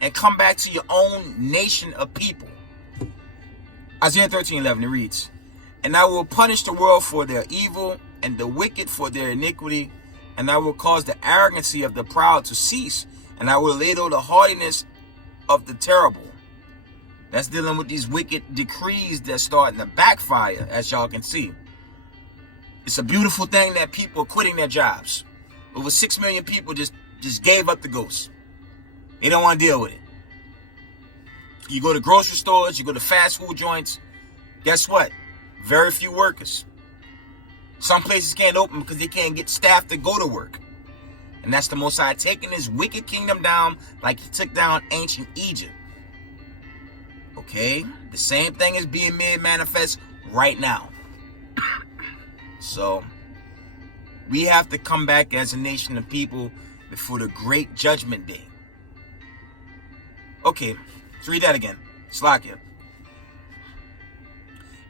and come back to your own nation of people. Isaiah 13:11, it reads, "And I will punish the world for their evil and the wicked for their iniquity, and I will cause the arrogancy of the proud to cease, and I will lay low the haughtiness of the terrible." That's dealing with these wicked decrees that's starting to backfire, as y'all can see. It's a beautiful thing that people are quitting their jobs. Over 6 million people just gave up the ghost. They don't want to deal with it. You go to grocery stores, you go to fast food joints, guess what? Very few workers. Some places can't open because they can't get staff to go to work. And that's the Most High taking his wicked kingdom down like he took down ancient Egypt. Okay? The same thing is being made manifest right now. So, we have to come back as a nation of people before the great judgment day. Okay, let's read that again. Slakia.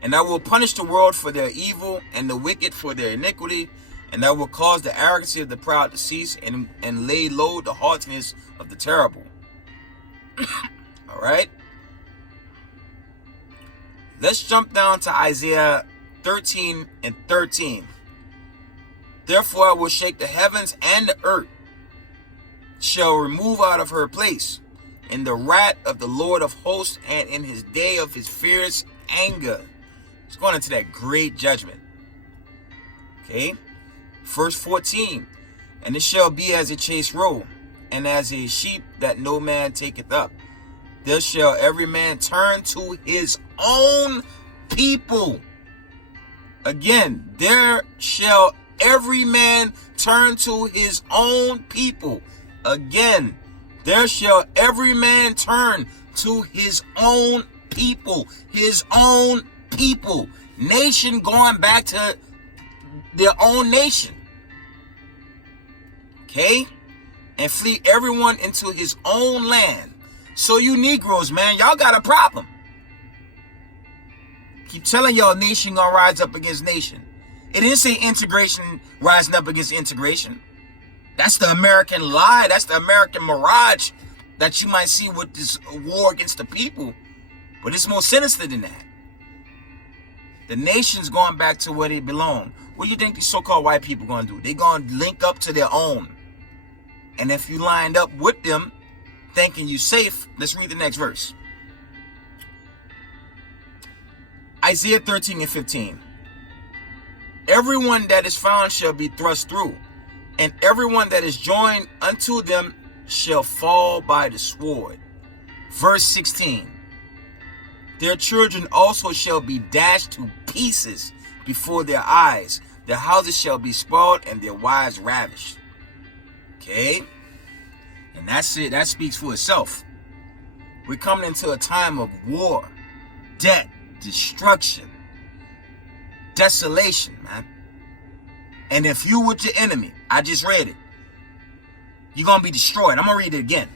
"And I will punish the world for their evil and the wicked for their iniquity, and I will cause the arrogancy of the proud to cease and lay low the haughtiness of the terrible." All right? Let's jump down to Isaiah 13:13. "Therefore I will shake the heavens, and the earth shall remove out of her place in the wrath of the Lord of hosts and in his day of his fierce anger." It's going into that great judgment. Okay? Verse 14. "And it shall be as a chased roe, and as a sheep that no man taketh up. There shall every man turn to his own people." Again, there shall every man turn to his own people. Again, there shall every man turn to his own people. His own people. Nation going back to their own nation. Okay? "And flee everyone into his own land." So you Negroes, man, y'all got a problem. Keep telling y'all nation gonna rise up against nation. It didn't say integration rising up against integration. That's the American lie. That's the American mirage that you might see with this war against the people. But it's more sinister than that. The nation's going back to where they belong. What do you think these so-called white people gonna do? They gonna link up to their own. And if you lined up with them, thinking you safe, let's read the next verse. Isaiah 13:15. "Everyone that is found shall be thrust through, and everyone that is joined unto them shall fall by the sword." Verse 16. "Their children also shall be dashed to pieces before their eyes. Their houses shall be spoiled, and their wives ravished." Okay? And that's it. That speaks for itself. We're coming into a time of war, death, destruction, desolation, man. And if you with your enemy, I just read it, you're going to be destroyed. I'm going to read it again.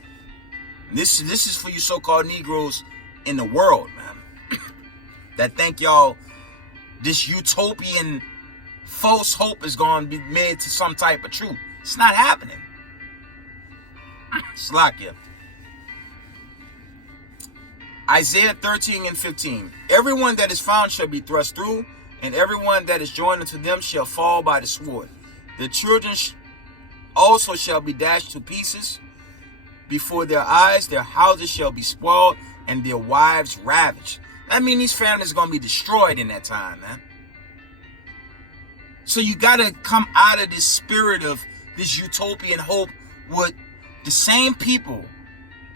This is for you so-called Negroes in the world, man, that think y'all this utopian false hope is going to be made to some type of truth. It's not happening. Slakia. Isaiah 13:15. "Everyone that is found shall be thrust through, and everyone that is joined unto them shall fall by the sword. The children also shall be dashed to pieces before their eyes. Their houses shall be spoiled, and their wives ravaged." That means these families are going to be destroyed in that time, man. So you got to come out of this spirit of this utopian hope with the same people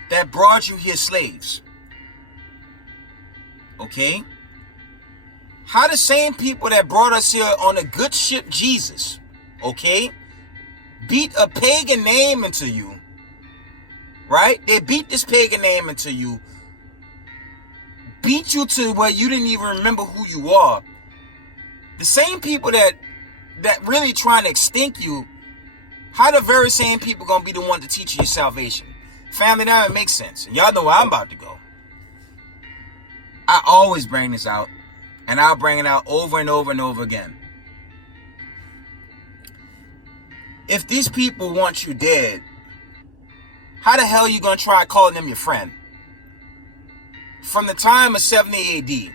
that brought you here slaves. Okay? How the same people that brought us here on a good ship, Jesus, okay, beat a pagan name into you, right? They beat this pagan name into you, beat you to where you didn't even remember who you are. The same people that really trying to extinct you, how the very same people gonna be the one to teach you your salvation? Family, now it makes sense. And y'all know where I'm about to go. I always bring this out, and I'll bring it out over and over and over again. If these people want you dead, how the hell are you going to try calling them your friend? From the time of 70 AD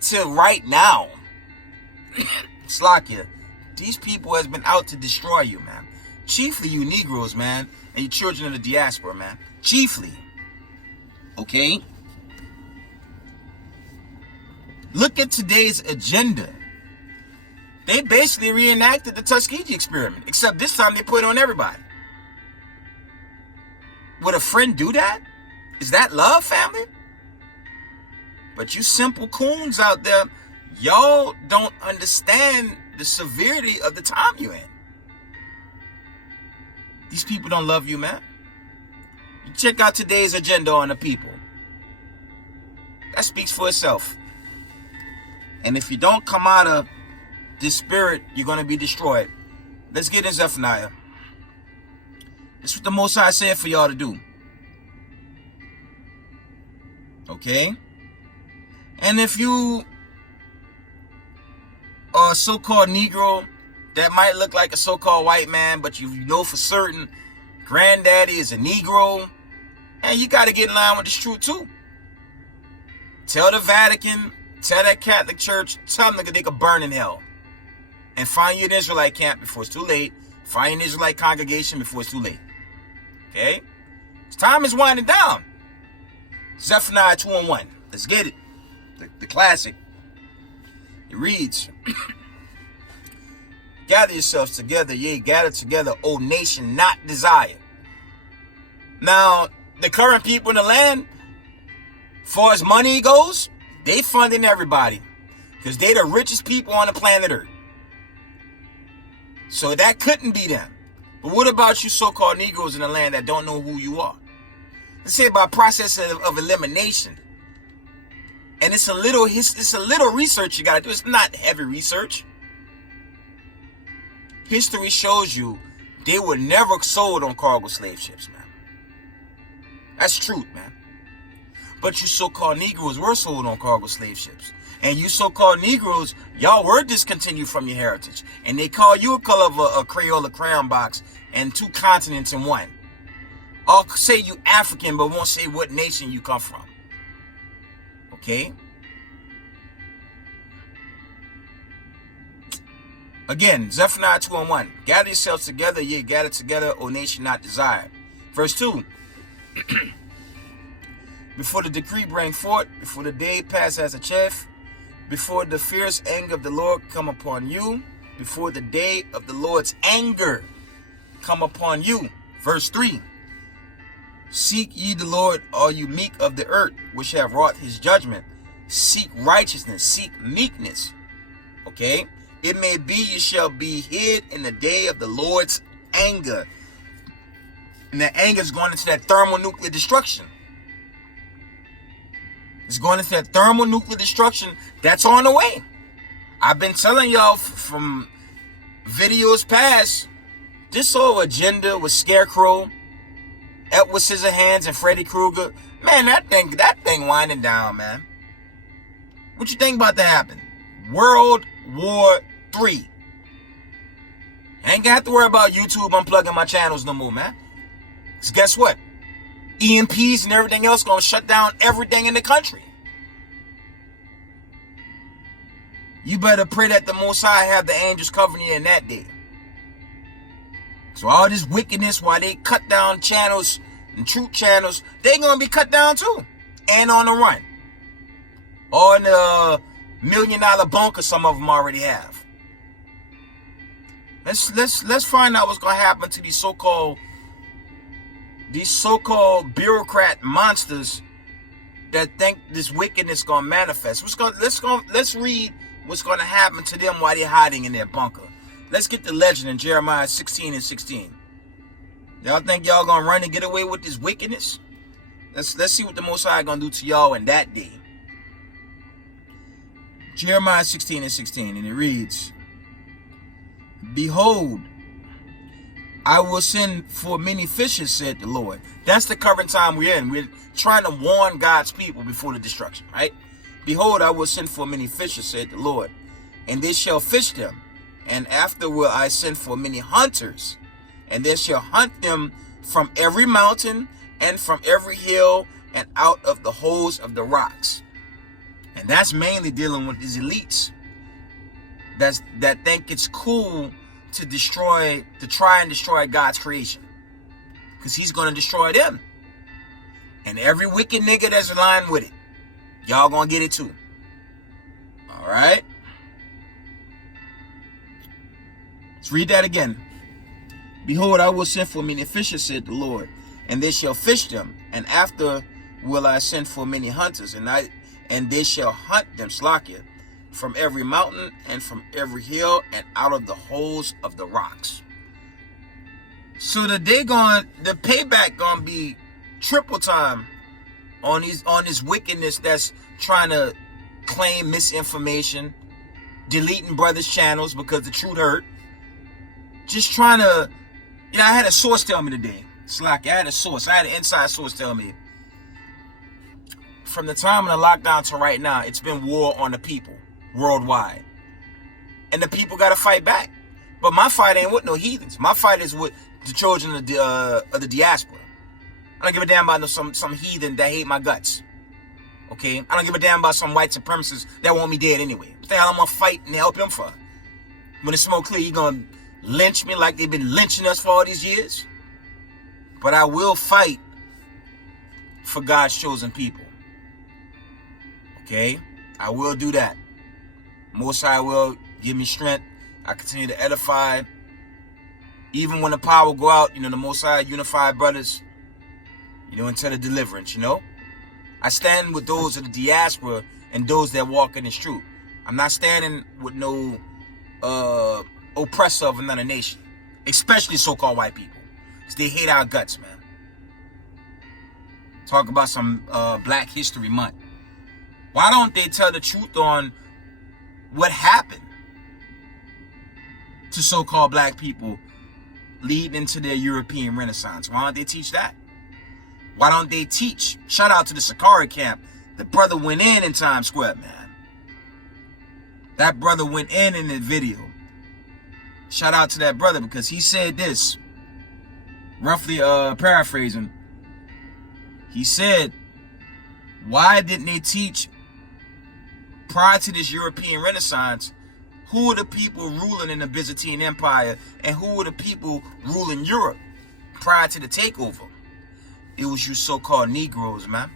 till right now, Slakia, these people has been out to destroy you, man. Chiefly you Negroes, man, and you children of the diaspora, man. Chiefly. Okay? Look at today's agenda. They basically reenacted the Tuskegee experiment, except this time they put it on everybody. Would a friend do that? Is that love, family? But you simple coons out there, y'all don't understand the severity of the time you're in. These people don't love you, man. You check out today's agenda on the people. That speaks for itself. And if you don't come out of this spirit, you're going to be destroyed. Let's get in Zephaniah. This is what the Most High said for y'all to do. Okay? And if you are a so-called Negro that might look like a so-called white man, but you know for certain granddaddy is a Negro, and you got to get in line with this truth too. Tell the Vatican, tell that Catholic Church, tell them they could burn in hell. And find you an Israelite camp before it's too late. Find an Israelite congregation before it's too late. Okay? Time is winding down. Zephaniah 2:1. Let's get it. The classic. It reads, gather yourselves together, yea, gather together, O nation not desired. Now, the current people in the land, far as money goes, they funding everybody. Because they the richest people on the planet Earth. So that couldn't be them. But what about you so-called Negroes in the land that don't know who you are? Let's say by process of elimination. And it's a little research you got to do. It's not heavy research. History shows you they were never sold on cargo slave ships, man. That's truth, man. But you so-called Negroes were sold on cargo slave ships. And you so-called Negroes, y'all were discontinued from your heritage. And they call you a color of a Crayola crayon box and 2 continents in one. I'll say you African, but won't say what nation you come from. Okay? Again, Zephaniah 2:1. Gather yourselves together, yea, gather together, O nation not desired. Verse 2. Before the decree bring forth, before the day pass as a chaff, before the fierce anger of the Lord come upon you, before the day of the Lord's anger come upon you. Verse 3. Seek ye the Lord, all you meek of the earth, which have wrought his judgment. Seek righteousness, seek meekness. Okay? It may be you shall be hid in the day of the Lord's anger. And the anger is going into that thermonuclear destruction. It's going into that thermonuclear destruction that's on the way. I've been telling y'all from videos past, this whole agenda with Scarecrow, Edward Scissorhands, and Freddy Krueger, man, that thing winding down, man. What you think about to happen? World War III. Ain't gonna have to worry about YouTube unplugging my channels no more, man. Because guess what? EMPs and everything else gonna shut down everything in the country. You better pray that the Most High have the angels covering you in that day. So all this wickedness, while they cut down channels and truth channels, they gonna be cut down too. And on the run. Or in the $1 million bunker some of them already have. Let's find out what's gonna happen to these so-called bureaucrat monsters that think this wickedness gonna manifest. Let's read what's gonna happen to them while they're hiding in their bunker. Let's get the legend in Jeremiah 16:16. Y'all think y'all gonna run and get away with this wickedness? Let's see what the Most High gonna do to y'all in that day. Jeremiah 16:16, and it reads, Behold, I will send for many fishes, said the Lord. That's the current time we're in. We're trying to warn God's people before the destruction, right? Behold, I will send for many fishes, said the Lord, and they shall fish them. And after will I send for many hunters, and they shall hunt them from every mountain and from every hill and out of the holes of the rocks. And that's mainly dealing with these elites that think it's cool to try and destroy God's creation, because he's going to destroy them. And every wicked nigga that's aligned with it, y'all gonna get it too. All right, let's read that again. Behold, I will send for many fishes, said the Lord, and they shall fish them. And after will I send for many hunters, and they shall hunt them, Slakia, from every mountain and from every hill and out of the holes of the rocks. So the payback gonna be triple time on this wickedness that's trying to claim misinformation, deleting brothers' channels because the truth hurt. Just trying to, I had a source tell me today. Slack, I had an inside source tell me. From the time of the lockdown to right now, it's been war on the people worldwide. And the people got to fight back. But my fight ain't with no heathens. My fight is with the children of the diaspora. I don't give a damn about some heathen that hate my guts. Okay? I don't give a damn about some white supremacists that want me dead anyway. What the hell I'm going to fight and help him for? When the smoke clear, you going to lynch me like they've been lynching us for all these years? But I will fight for God's chosen people. Okay? I will do that. Most High will give me strength. I continue to edify. Even when the power go out, the Most High unify brothers, until the deliverance, I stand with those of the diaspora and those that walk in His truth. I'm not standing with no oppressor of another nation, especially so-called white people, because they hate our guts, man. Talk about some Black History Month. Why don't they tell the truth on what happened to so-called black people leading into their European Renaissance? Why don't they teach that? Why don't they teach? Shout out to the Sakari camp. The brother went in Times Square, man. That brother went in the video. Shout out to that brother, because he said this, roughly paraphrasing. He said, why didn't they teach prior to this European Renaissance, who were the people ruling in the Byzantine Empire and who were the people ruling Europe prior to the takeover? It was you so-called Negroes, man.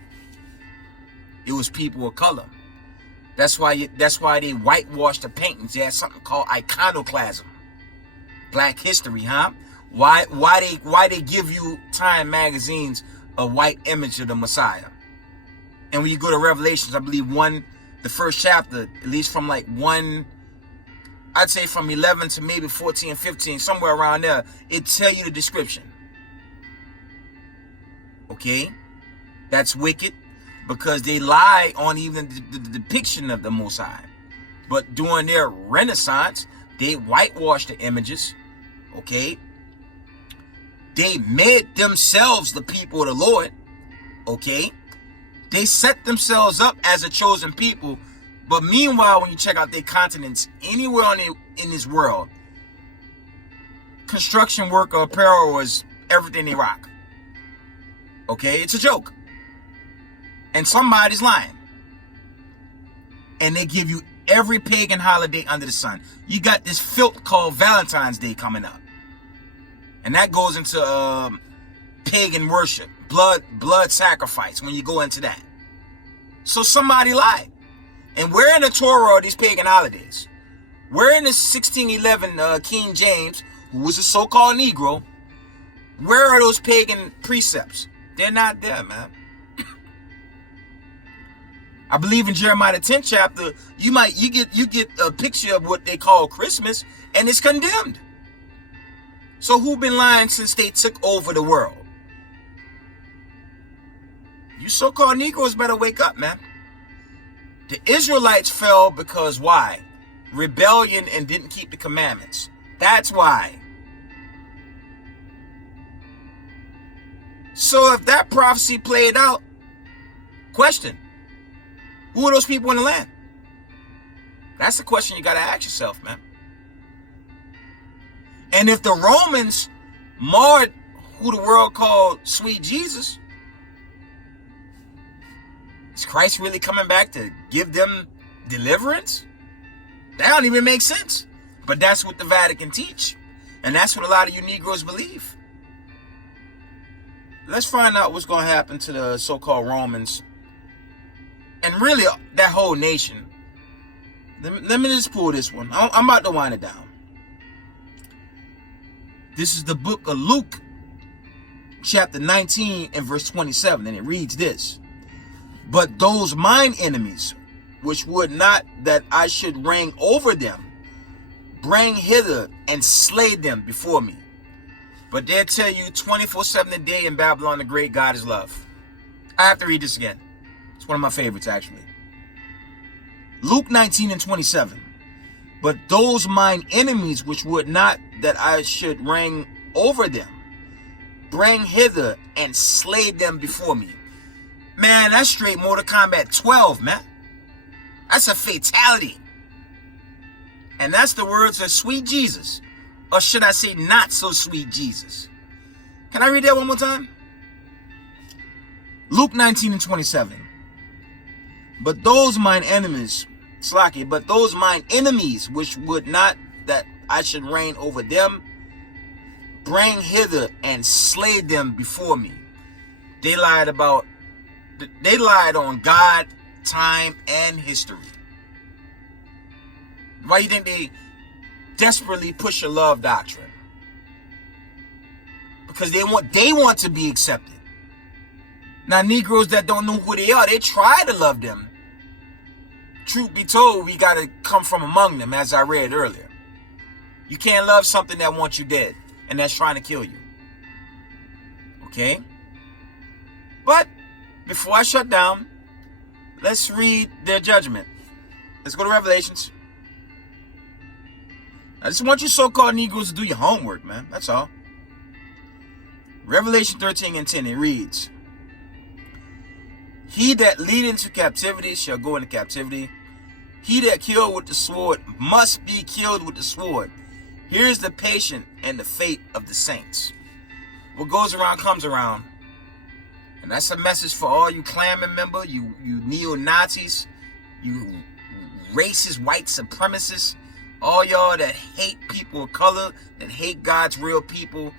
It was people of color. That's why they whitewashed the paintings. They had something called iconoclasm. Black history, huh? Why they give you Time magazine's a white image of the Messiah? And when you go to Revelations, I believe the first chapter, at least from I'd say from 11 to maybe 14, 15, somewhere around there, it tell you the description. Okay? That's wicked, because they lie on even the depiction of the Most High. But during their Renaissance, they whitewashed the images. Okay? They made themselves the people of the Lord. Okay? They set themselves up as a chosen people. But meanwhile, when you check out their continents, anywhere in this world, construction work or apparel was everything they rock. Okay? It's a joke. And somebody's lying. And they give you every pagan holiday under the sun. You got this filth called Valentine's Day coming up. And that goes into pagan worship, blood sacrifice when you go into that. So somebody lied. And where in the Torah are these pagan holidays? Where in the 1611 King James, who was a so-called Negro, where are those pagan precepts? They're not there, man. I believe in Jeremiah the 10th chapter, you get a picture of what they call Christmas, and it's condemned. So who been lying since they took over the world? You so-called Negroes better wake up, man. The Israelites fell because why? Rebellion and didn't keep the commandments. That's why. So if that prophecy played out, question, who are those people in the land? That's the question you got to ask yourself, man. And if the Romans marred who the world called sweet Jesus, is Christ really coming back to give them deliverance? That don't even make sense. But that's what the Vatican teach. And that's what a lot of you Negroes believe. Let's find out what's going to happen to the so-called Romans. And really, that whole nation. Let me just pull this one. I'm about to wind it down. This is the book of Luke, chapter 19 and verse 27. And it reads this. But those mine enemies, which would not that I should reign over them, bring hither and slay them before me. But they'll tell you 24/7 a day in Babylon the Great, God is love. I have to read this again. It's one of my favorites, actually. Luke 19 and 27. But those mine enemies, which would not that I should reign over them, bring hither and slay them before me. Man, that's straight Mortal Kombat 12, man. That's a fatality. And that's the words of sweet Jesus. Or should I say not so sweet Jesus? Can I read that one more time? Luke 19 and 27. But those mine enemies, but those mine enemies, which would not that I should reign over them, bring hither and slay them before me. They lied on God, time, and history. Why do you think they desperately push a love doctrine? Because they want to be accepted. Now, Negroes that don't know who they are, they try to love them. Truth be told, we got to come from among them, as I read earlier. You can't love something that wants you dead, and that's trying to kill you. Okay? But before I shut down, let's read their judgment. Let's go to Revelations. I just want you so-called Negroes to do your homework, man. That's all. Revelation 13 and 10, it reads, He that lead into captivity shall go into captivity. He that killed with the sword must be killed with the sword. Here is the patience and the fate of the saints. What goes around comes around. And that's a message for all you Klan member, you neo-Nazis, you racist white supremacists, all y'all that hate people of color, that hate God's real people,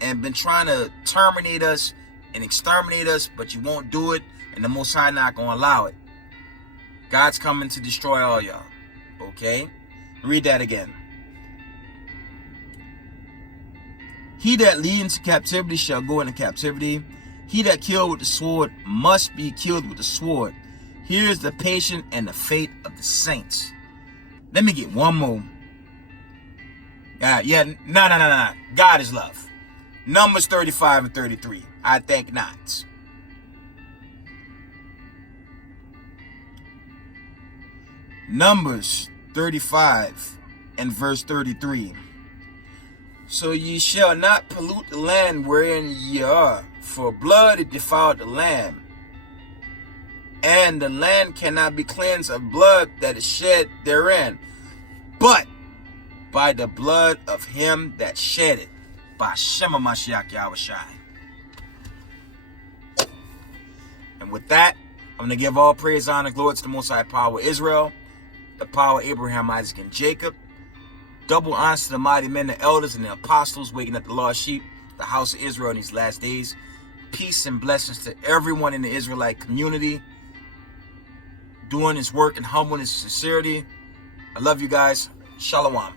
and been trying to terminate us and exterminate us, but you won't do it, and the Most High not going to allow it. God's coming to destroy all y'all. Okay? Read that again. He that lead into captivity shall go into captivity. He that killed with the sword must be killed with the sword. Here is the patience and the fate of the saints. Let me get one more. No. God is love. Numbers 35 and 33. I think not. Numbers 35 and verse 33. So ye shall not pollute the land wherein ye are, for blood it defiled the land. And the land cannot be cleansed of blood that is shed therein, but by the blood of him that shed it, by Shema Mashiach Yahushai. And with that, I'm going to give all praise, honor, glory to the Most High power of Israel, the power of Abraham, Isaac, and Jacob. Double honor to the mighty men, the elders, and the apostles waking up the lost sheep, the house of Israel in these last days. Peace and blessings to everyone in the Israelite community doing his work in humbleness and sincerity. I love you guys. Shalom.